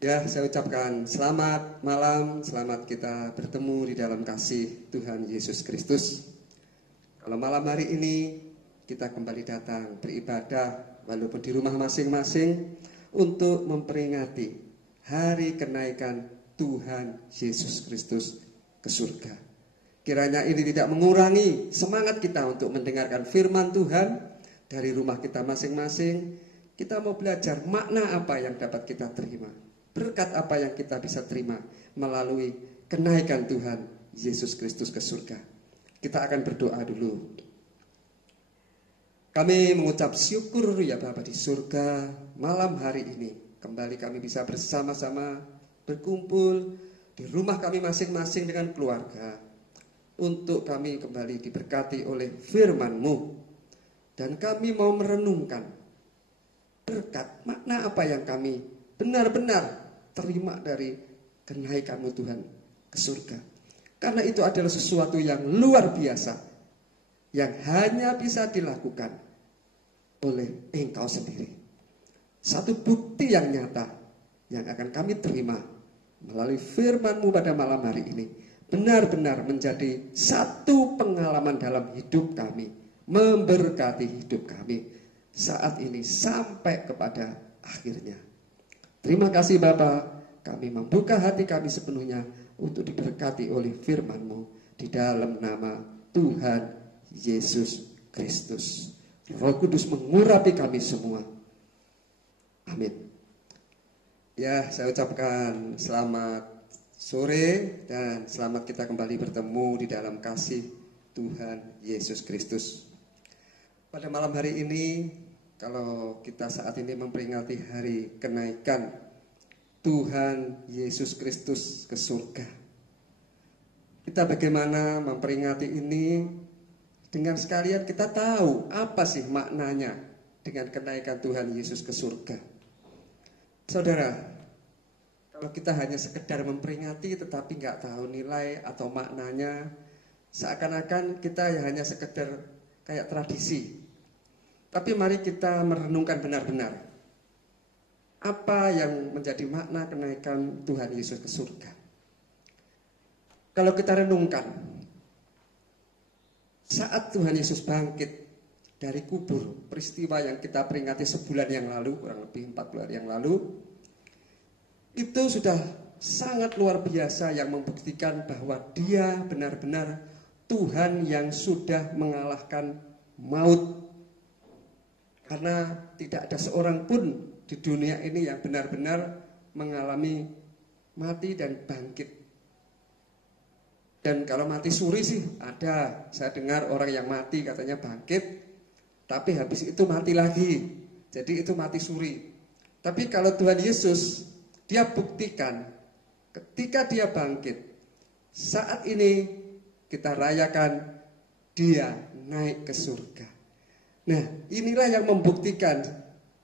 Ya, saya ucapkan selamat malam, selamat kita bertemu di dalam kasih Tuhan Yesus Kristus. Kalau malam hari ini kita kembali datang beribadah walaupun di rumah masing-masing untuk memperingati hari kenaikan Tuhan Yesus Kristus ke surga. Kiranya ini tidak mengurangi semangat kita untuk mendengarkan firman Tuhan dari rumah kita masing-masing. Kita mau belajar makna apa yang dapat kita terima, berkat apa yang kita bisa terima melalui kenaikan Tuhan Yesus Kristus ke surga. Kita akan berdoa dulu. Kami mengucap syukur ya Bapa di surga, malam hari ini kembali kami bisa bersama-sama berkumpul di rumah kami masing-masing dengan keluarga, untuk kami kembali diberkati oleh firman-Mu. Dan kami mau merenungkan berkat, makna apa yang kami benar-benar terima dari kenaikan-Mu Tuhan ke surga. Karena itu adalah sesuatu yang luar biasa, yang hanya bisa dilakukan oleh Engkau sendiri. Satu bukti yang nyata yang akan kami terima melalui firman-Mu pada malam hari ini benar-benar menjadi satu pengalaman dalam hidup kami, memberkati hidup kami saat ini sampai kepada akhirnya. Terima kasih Bapa, kami membuka hati kami sepenuhnya untuk diberkati oleh firman-Mu di dalam nama Tuhan Yesus Kristus. Roh Kudus mengurapi kami semua. Amin. Ya, saya ucapkan selamat sore dan selamat kita kembali bertemu di dalam kasih Tuhan Yesus Kristus. Pada malam hari ini, kalau kita saat ini memperingati hari kenaikan Tuhan Yesus Kristus ke surga, kita bagaimana memperingati ini dengan sekalian kita tahu apa sih maknanya dengan kenaikan Tuhan Yesus ke surga. Saudara, kalau kita hanya sekedar memperingati tetapi nggak tahu nilai atau maknanya, seakan-akan kita hanya sekedar kayak tradisi. Tapi mari kita merenungkan benar-benar apa yang menjadi makna kenaikan Tuhan Yesus ke surga. Kalau kita renungkan, saat Tuhan Yesus bangkit dari kubur, peristiwa yang kita peringati sebulan yang lalu, kurang lebih 4 bulan yang lalu, itu sudah sangat luar biasa yang membuktikan bahwa Dia benar-benar Tuhan yang sudah mengalahkan maut. Karena tidak ada seorang pun di dunia ini yang benar-benar mengalami mati dan bangkit. Dan kalau mati suri sih ada, saya dengar orang yang mati katanya bangkit, tapi habis itu mati lagi. Jadi itu mati suri. Tapi kalau Tuhan Yesus, Dia buktikan ketika Dia bangkit, saat ini kita rayakan Dia naik ke surga. Nah, inilah yang membuktikan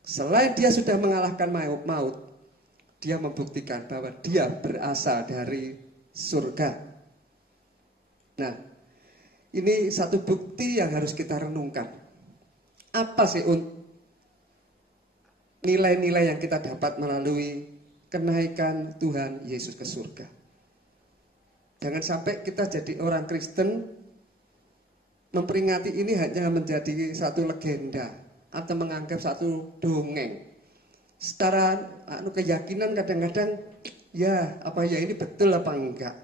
selain Dia sudah mengalahkan maut, Dia membuktikan bahwa Dia berasal dari surga. Nah, ini satu bukti yang harus kita renungkan. Apa sih nilai-nilai yang kita dapat melalui kenaikan Tuhan Yesus ke surga? Jangan sampai kita jadi orang Kristen memperingati ini hanya menjadi satu legenda atau menganggap satu dongeng. Secara keyakinan kadang-kadang ya apa ya ini betul apa enggak.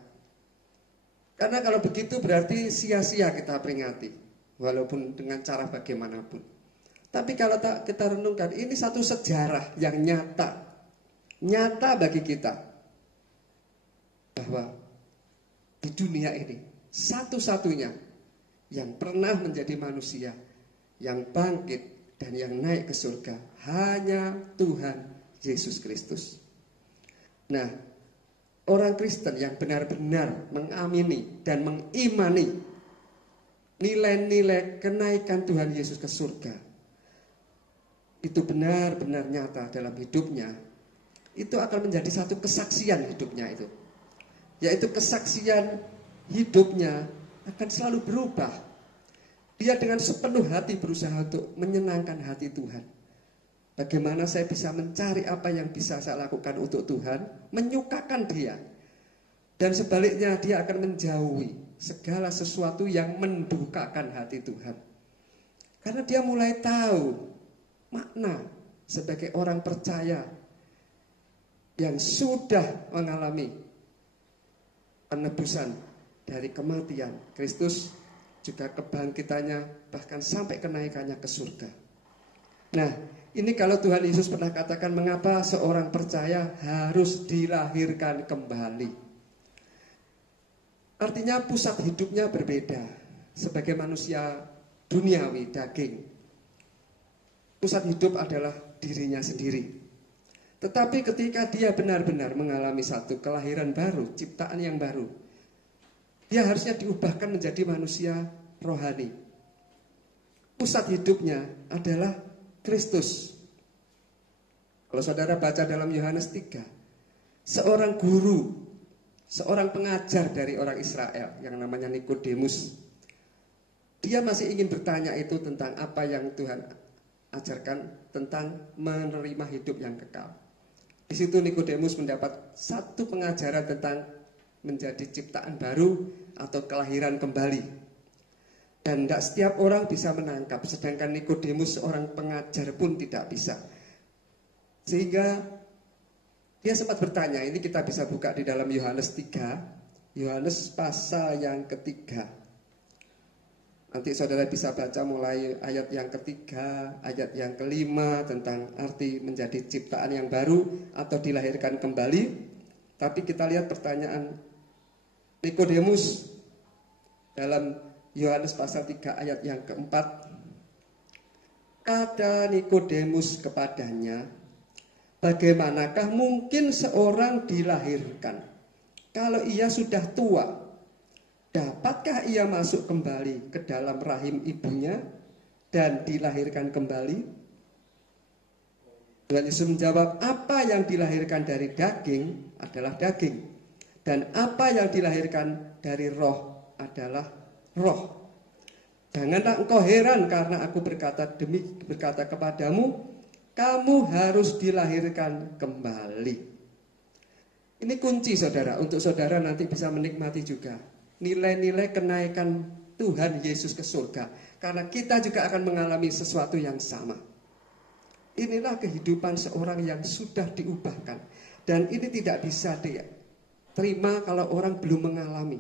Karena kalau begitu berarti sia-sia kita peringati walaupun dengan cara bagaimanapun. Tapi kalau kita renungkan, ini satu sejarah yang nyata bagi kita bahwa di dunia ini satu-satunya yang pernah menjadi manusia, yang bangkit dan yang naik ke surga hanya Tuhan Yesus Kristus. Nah, orang Kristen yang benar-benar mengamini dan mengimani nilai-nilai kenaikan Tuhan Yesus ke surga, itu benar-benar nyata dalam hidupnya, itu akan menjadi satu kesaksian hidupnya itu. Yaitu kesaksian hidupnya akan selalu berubah. Dia dengan sepenuh hati berusaha untuk menyenangkan hati Tuhan. Bagaimana saya bisa mencari apa yang bisa saya lakukan untuk Tuhan, menyukakan Dia. Dan sebaliknya dia akan menjauhi segala sesuatu yang mendukakan hati Tuhan. Karena dia mulai tahu makna sebagai orang percaya yang sudah mengalami penebusan dari kematian Kristus, juga kebangkitannya, bahkan sampai kenaikannya ke surga. Nah, ini kalau Tuhan Yesus pernah katakan mengapa seorang percaya harus dilahirkan kembali. Artinya pusat hidupnya berbeda. Sebagai manusia duniawi, daging, pusat hidup adalah dirinya sendiri. Tetapi ketika dia benar-benar mengalami satu kelahiran baru, ciptaan yang baru, dia harusnya diubahkan menjadi manusia rohani. Pusat hidupnya adalah Kristus. Kalau saudara baca dalam Yohanes 3, seorang guru, seorang pengajar dari orang Israel yang namanya Nikodemus, dia masih ingin bertanya itu tentang apa yang Tuhan ajarkan tentang menerima hidup yang kekal. Di situ Nikodemus mendapat satu pengajaran tentang menjadi ciptaan baru atau kelahiran kembali. Dan tidak setiap orang bisa menangkap, sedangkan Nikodemus seorang pengajar pun tidak bisa. Sehingga dia sempat bertanya, ini kita bisa buka di dalam Yohanes 3, Yohanes pasal yang ketiga. Nanti saudara bisa baca mulai ayat yang ketiga, ayat yang kelima tentang arti menjadi ciptaan yang baru atau dilahirkan kembali. Tapi kita lihat pertanyaan Nikodemus dalam Yohanes pasal 3 ayat yang keempat. Kata Nikodemus kepadanya, bagaimanakah mungkin seorang dilahirkan kalau ia sudah tua? Dapatkah ia masuk kembali ke dalam rahim ibunya dan dilahirkan kembali? Tuhan Yesus menjawab, apa yang dilahirkan dari daging adalah daging, dan apa yang dilahirkan dari roh adalah roh. Janganlah engkau heran karena aku berkata kepadamu, kamu harus dilahirkan kembali. Ini kunci saudara, untuk saudara nanti bisa menikmati juga nilai-nilai kenaikan Tuhan Yesus ke surga. Karena kita juga akan mengalami sesuatu yang sama. Inilah kehidupan seorang yang sudah diubahkan. Dan ini tidak bisa diterima kalau orang belum mengalami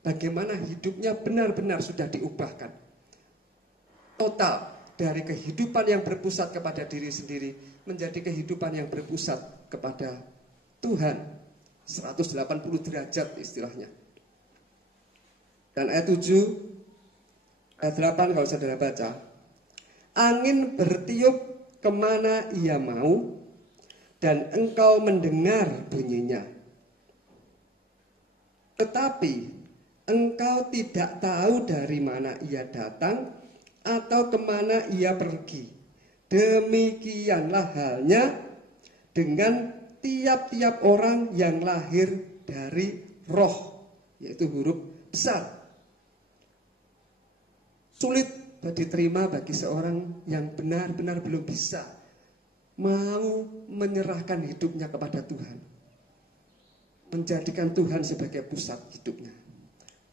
bagaimana hidupnya benar-benar sudah diubahkan. Total dari kehidupan yang berpusat kepada diri sendiri menjadi kehidupan yang berpusat kepada Tuhan. 180 derajat istilahnya. Dan ayat 7, ayat 8 kalau saudara baca. Angin bertiup kemana ia mau, dan engkau mendengar bunyinya. Tetapi engkau tidak tahu dari mana ia datang atau kemana ia pergi. Demikianlah halnya dengan tiap-tiap orang yang lahir dari roh, yaitu huruf besar. Sulit diterima bagi seorang yang benar-benar belum bisa mau menyerahkan hidupnya kepada Tuhan, menjadikan Tuhan sebagai pusat hidupnya.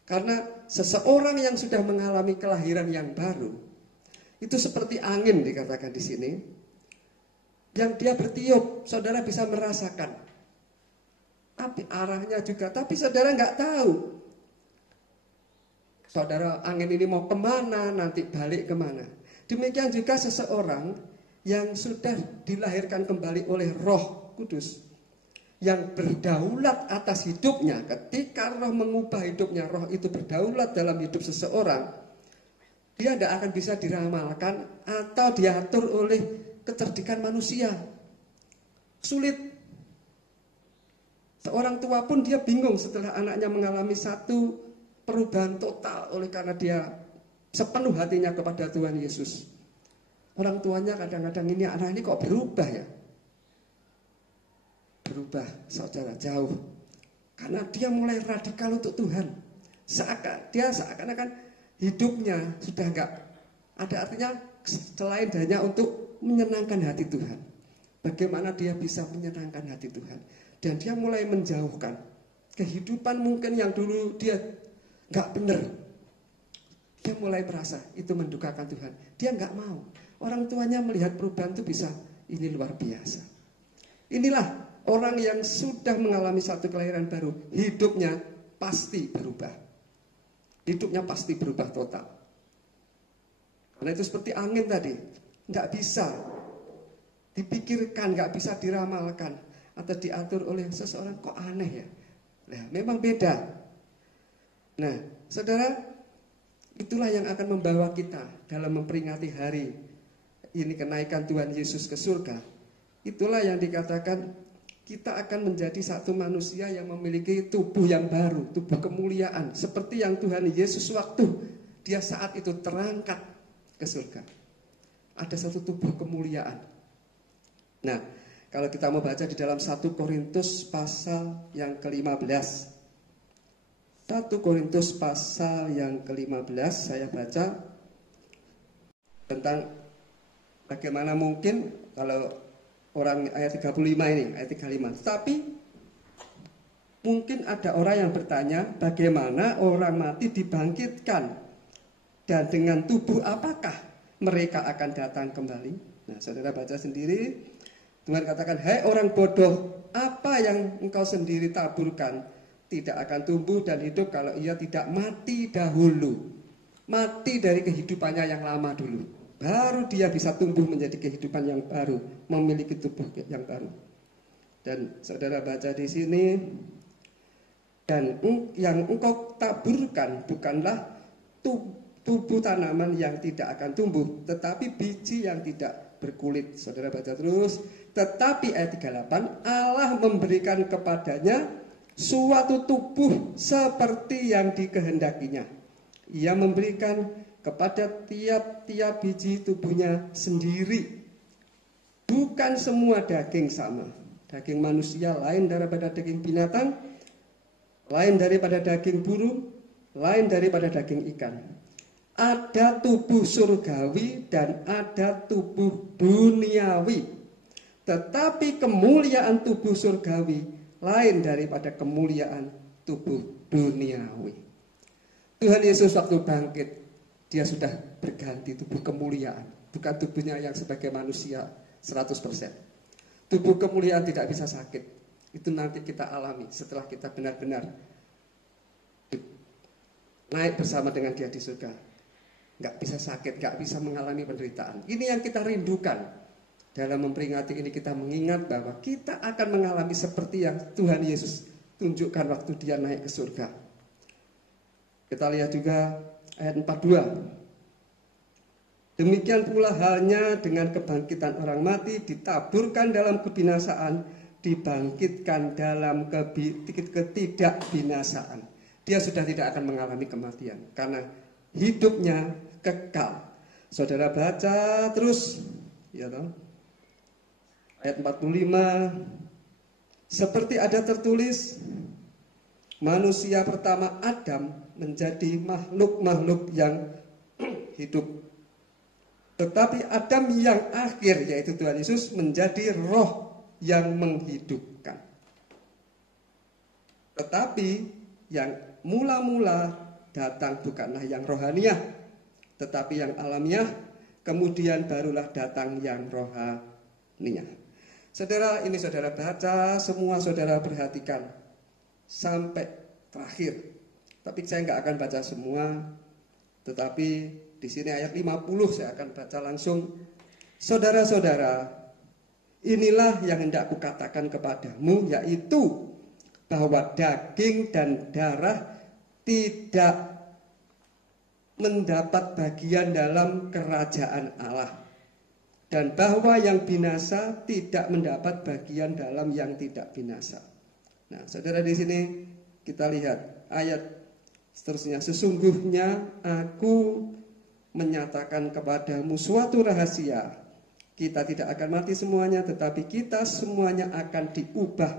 Karena seseorang yang sudah mengalami kelahiran yang baru, itu seperti angin dikatakan di sini, yang dia bertiup, saudara bisa merasakan. Tapi arahnya juga, tapi saudara nggak tahu. Saudara, angin ini mau kemana, nanti balik kemana. Demikian juga seseorang yang sudah dilahirkan kembali oleh Roh Kudus, yang berdaulat atas hidupnya. Ketika roh mengubah hidupnya, roh itu berdaulat dalam hidup seseorang, dia tidak akan bisa diramalkan atau diatur oleh kecerdikan manusia. Sulit. Seorang tua pun dia bingung setelah anaknya mengalami satu perubahan total oleh karena dia sepenuh hatinya kepada Tuhan Yesus. Orang tuanya kadang-kadang ini anak ini kok berubah ya? Berubah saudara jauh. Karena dia mulai radikal untuk Tuhan. Dia seakan-akan hidupnya sudah enggak ada artinya, selain hanya untuk menyenangkan hati Tuhan. Bagaimana dia bisa menyenangkan hati Tuhan. Dan dia mulai menjauhkan kehidupan mungkin yang dulu dia gak benar. Dia mulai merasa itu mendukakan Tuhan. Dia gak mau. Orang tuanya melihat perubahan itu bisa, ini luar biasa. Inilah orang yang sudah mengalami satu kelahiran baru. Hidupnya pasti berubah. Hidupnya pasti berubah total. Karena itu seperti angin tadi, nggak bisa dipikirkan, nggak bisa diramalkan atau diatur oleh seseorang. Kok aneh ya? Nah, memang beda. Nah, saudara, itulah yang akan membawa kita dalam memperingati hari ini kenaikan Tuhan Yesus ke surga. Itulah yang dikatakan kita akan menjadi satu manusia yang memiliki tubuh yang baru, tubuh kemuliaan, seperti yang Tuhan Yesus waktu dia saat itu terangkat ke surga. Ada satu tubuh kemuliaan. Nah, kalau kita mau baca di dalam 1 Korintus pasal yang ke-15. 1 Korintus pasal yang ke-15 saya baca tentang bagaimana mungkin kalau orang ayat 35 ini, ayat 35. Tapi mungkin ada orang yang bertanya, bagaimana orang mati dibangkitkan? Dan dengan tubuh apakah mereka akan datang kembali? Nah, saudara baca sendiri. Tuhan katakan, hai orang bodoh, apa yang engkau sendiri taburkan tidak akan tumbuh dan hidup kalau ia tidak mati dahulu. Mati dari kehidupannya yang lama dulu. Baru dia bisa tumbuh menjadi kehidupan yang baru, memiliki tubuh yang baru. Dan saudara baca di sini, dan yang engkau taburkan bukanlah tubuh tanaman yang tidak akan tumbuh, tetapi biji yang tidak berkulit. Saudara baca terus. Tetapi ayat 38, Allah memberikan kepadanya suatu tubuh seperti yang dikehendakinya. Ia memberikan kepada tiap-tiap biji tubuhnya sendiri. Bukan semua daging sama. Daging manusia lain daripada daging binatang, lain daripada daging burung, lain daripada daging ikan. Ada tubuh surgawi dan ada tubuh duniawi. Tetapi kemuliaan tubuh surgawi lain daripada kemuliaan tubuh duniawi. Tuhan Yesus waktu bangkit, dia sudah berganti tubuh kemuliaan. Bukan tubuhnya yang sebagai manusia 100%. Tubuh kemuliaan tidak bisa sakit. Itu nanti kita alami setelah kita benar-benar naik bersama dengan dia di surga. Nggak bisa sakit, nggak bisa mengalami penderitaan. Ini yang kita rindukan. Dalam memperingati ini kita mengingat bahwa kita akan mengalami seperti yang Tuhan Yesus tunjukkan waktu dia naik ke surga. Kita lihat juga ayat 42. Demikian pula halnya dengan kebangkitan orang mati, ditaburkan dalam kebinasaan, dibangkitkan dalam ketidakbinasaan. Dia sudah tidak akan mengalami kematian karena hidupnya kekal. Saudara baca terus, ya toh? Ayat 45. Seperti ada tertulis, manusia pertama Adam menjadi makhluk-makhluk yang hidup. Tetapi Adam yang akhir, yaitu Tuhan Yesus, menjadi roh yang menghidupkan. Tetapi yang mula-mula datang bukanlah yang rohaniah, tetapi yang alamiah, kemudian barulah datang yang rohaniah. Saudara, ini saudara baca, semua saudara perhatikan sampai terakhir. Tapi saya nggak akan baca semua, tetapi di sini ayat 50 saya akan baca langsung. Saudara-saudara, inilah yang hendak kukatakan kepadamu, yaitu bahwa daging dan darah tidak mendapat bagian dalam kerajaan Allah, dan bahwa yang binasa tidak mendapat bagian dalam yang tidak binasa. Nah, saudara, di sini kita lihat ayat seterusnya. Sesungguhnya aku menyatakan kepadamu suatu rahasia. Kita tidak akan mati semuanya, tetapi kita semuanya akan diubah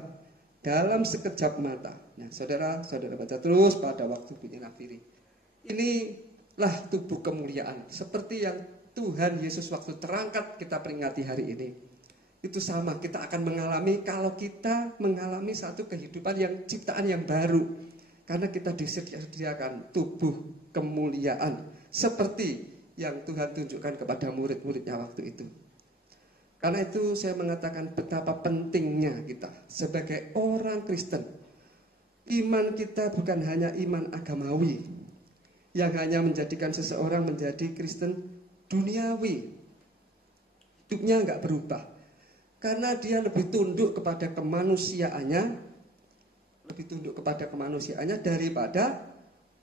dalam sekejap mata. Nah, saudara baca terus pada waktu bunyi nafiri. Inilah tubuh kemuliaan, seperti yang Tuhan Yesus waktu terangkat kita peringati hari ini, itu sama kita akan mengalami kalau kita mengalami satu kehidupan yang ciptaan yang baru. Karena kita disediakan tubuh kemuliaan seperti yang Tuhan tunjukkan kepada murid-muridnya waktu itu. Karena itu saya mengatakan betapa pentingnya kita sebagai orang Kristen. Iman kita bukan hanya iman agamawi yang hanya menjadikan seseorang menjadi Kristen duniawi. Hidupnya enggak berubah. Karena dia lebih tunduk kepada kemanusiaannya, daripada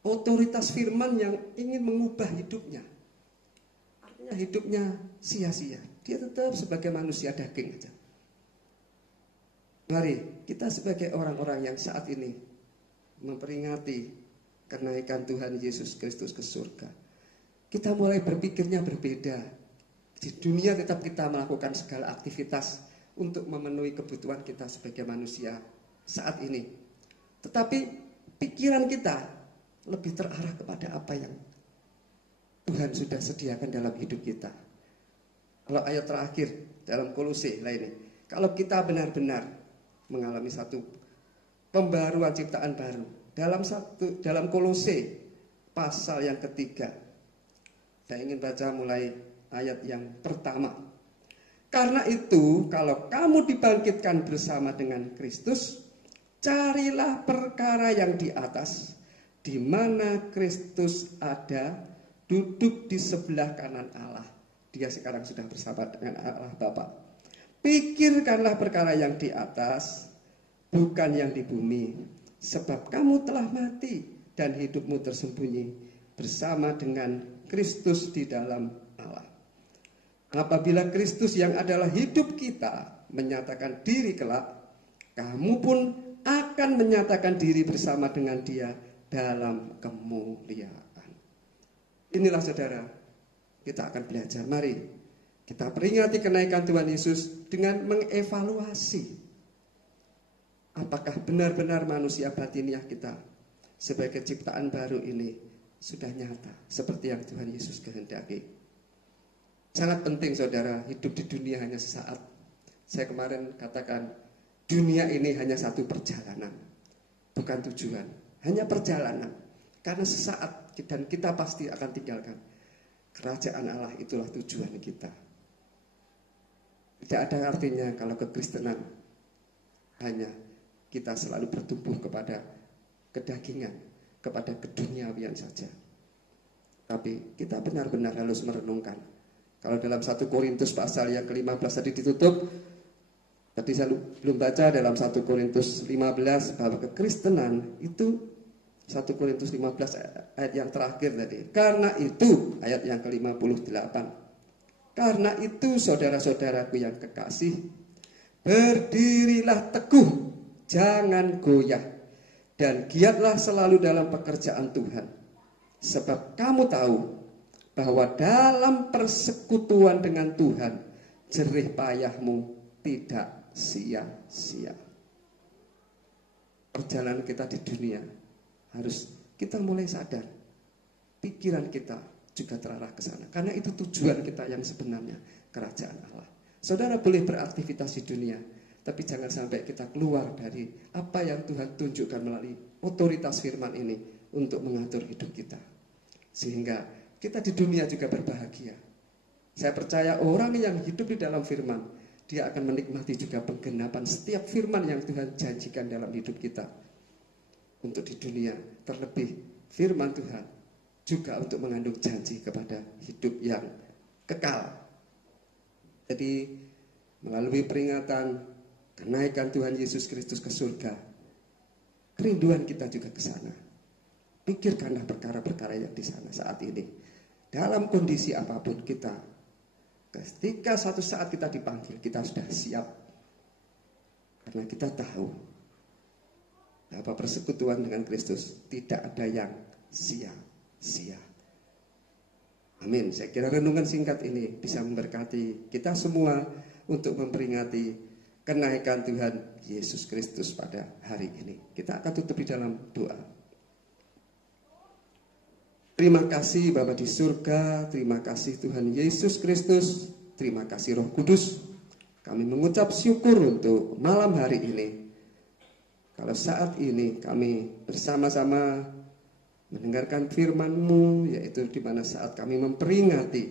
otoritas firman yang ingin mengubah hidupnya. Artinya hidupnya sia-sia. Dia tetap sebagai manusia daging aja. Mari kita sebagai orang-orang yang saat ini memperingati kenaikan Tuhan Yesus Kristus ke surga, kita mulai berpikirnya berbeda. Di dunia tetap kita melakukan segala aktivitas untuk memenuhi kebutuhan kita sebagai manusia saat ini. Tetapi pikiran kita lebih terarah kepada apa yang Tuhan sudah sediakan dalam hidup kita. Kalau ayat terakhir dalam Kolose lainnya, kalau kita benar-benar mengalami satu pembaruan ciptaan baru, dalam Kolose pasal yang ketiga, saya ingin baca mulai ayat yang pertama. Karena itu, kalau kamu dibangkitkan bersama dengan Kristus, carilah perkara yang di atas, di mana Kristus ada, duduk di sebelah kanan Allah. Dia sekarang sudah bersama dengan Allah Bapa. Pikirkanlah perkara yang di atas, bukan yang di bumi, sebab kamu telah mati dan hidupmu tersembunyi bersama dengan Kristus di dalam Allah. Apabila Kristus yang adalah hidup kita menyatakan diri kelak, kamu pun akan menyatakan diri bersama dengan Dia dalam kemuliaan. Inilah saudara, kita akan belajar. Mari kita peringati kenaikan Tuhan Yesus dengan mengevaluasi apakah benar-benar manusia batiniah kita sebagai ciptaan baru ini sudah nyata seperti yang Tuhan Yesus kehendaki. Sangat penting saudara, hidup di dunia hanya sesaat. Saya kemarin katakan dunia ini hanya satu perjalanan, bukan tujuan, hanya perjalanan. Karena sesaat dan kita pasti akan tinggalkan. Kerajaan Allah itulah tujuan kita. Tidak ada artinya kalau kekristenan hanya kita selalu bertumbuh kepada kedagingan, kepada keduniawian saja. Tapi kita benar-benar harus merenungkan. Kalau dalam 1 Korintus pasal yang ke-15 tadi ditutup, tadi saya belum baca dalam 1 Korintus 15 bahwa kekristenan itu 1 Korintus 15 ayat yang terakhir tadi. Karena itu ayat yang ke-58. Karena itu saudara-saudaraku yang kekasih, berdirilah teguh, jangan goyah, dan giatlah selalu dalam pekerjaan Tuhan. Sebab kamu tahu bahwa dalam persekutuan dengan Tuhan, jerih payahmu tidak sia-sia. Perjalanan kita di dunia harus kita mulai sadar, pikiran kita juga terarah ke sana. Karena itu tujuan kita yang sebenarnya, kerajaan Allah. Saudara boleh beraktivitas di dunia, tapi jangan sampai kita keluar dari apa yang Tuhan tunjukkan melalui otoritas firman ini untuk mengatur hidup kita. Sehingga kita di dunia juga berbahagia. Saya percaya orang yang hidup di dalam firman, dia akan menikmati juga penggenapan setiap firman yang Tuhan janjikan dalam hidup kita. Untuk di dunia, terlebih firman Tuhan juga untuk mengandung janji kepada hidup yang kekal. Jadi melalui peringatan kenaikan Tuhan Yesus Kristus ke surga, kerinduan kita juga ke sana. Pikirkanlah perkara-perkara yang di sana saat ini. Dalam kondisi apapun kita, ketika suatu saat kita dipanggil, kita sudah siap. Karena kita tahu bahwa persekutuan dengan Kristus tidak ada yang sia-sia. Amin. Saya kira renungan singkat ini bisa memberkati kita semua untuk memperingati kenaikan Tuhan Yesus Kristus pada hari ini. Kita akan tutup di dalam doa. Terima kasih Bapa di surga, terima kasih Tuhan Yesus Kristus, terima kasih Roh Kudus. Kami mengucap syukur untuk malam hari ini. Kalau saat ini kami bersama-sama mendengarkan firman-Mu, yaitu di mana saat kami memperingati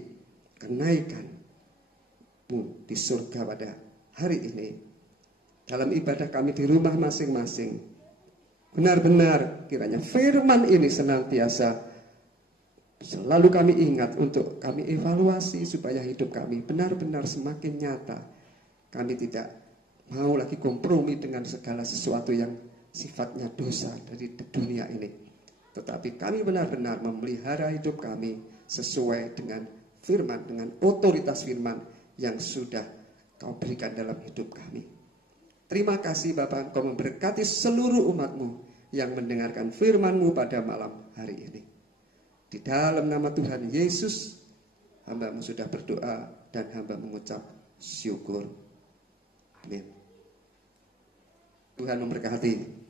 kenaikan-Mu di surga pada hari ini. Dalam ibadah kami di rumah masing-masing, benar-benar kiranya firman ini senantiasa selalu kami ingat untuk kami evaluasi supaya hidup kami benar-benar semakin nyata. Kami tidak mau lagi kompromi dengan segala sesuatu yang sifatnya dosa dari dunia ini. Tetapi kami benar-benar memelihara hidup kami sesuai dengan firman, dengan otoritas firman yang sudah Kau berikan dalam hidup kami. Terima kasih Bapa, Engkau memberkati seluruh umat-Mu yang mendengarkan firman-Mu pada malam hari ini. Di dalam nama Tuhan Yesus, hamba-Mu sudah berdoa dan hamba mengucap syukur. Amin. Tuhan memberkati.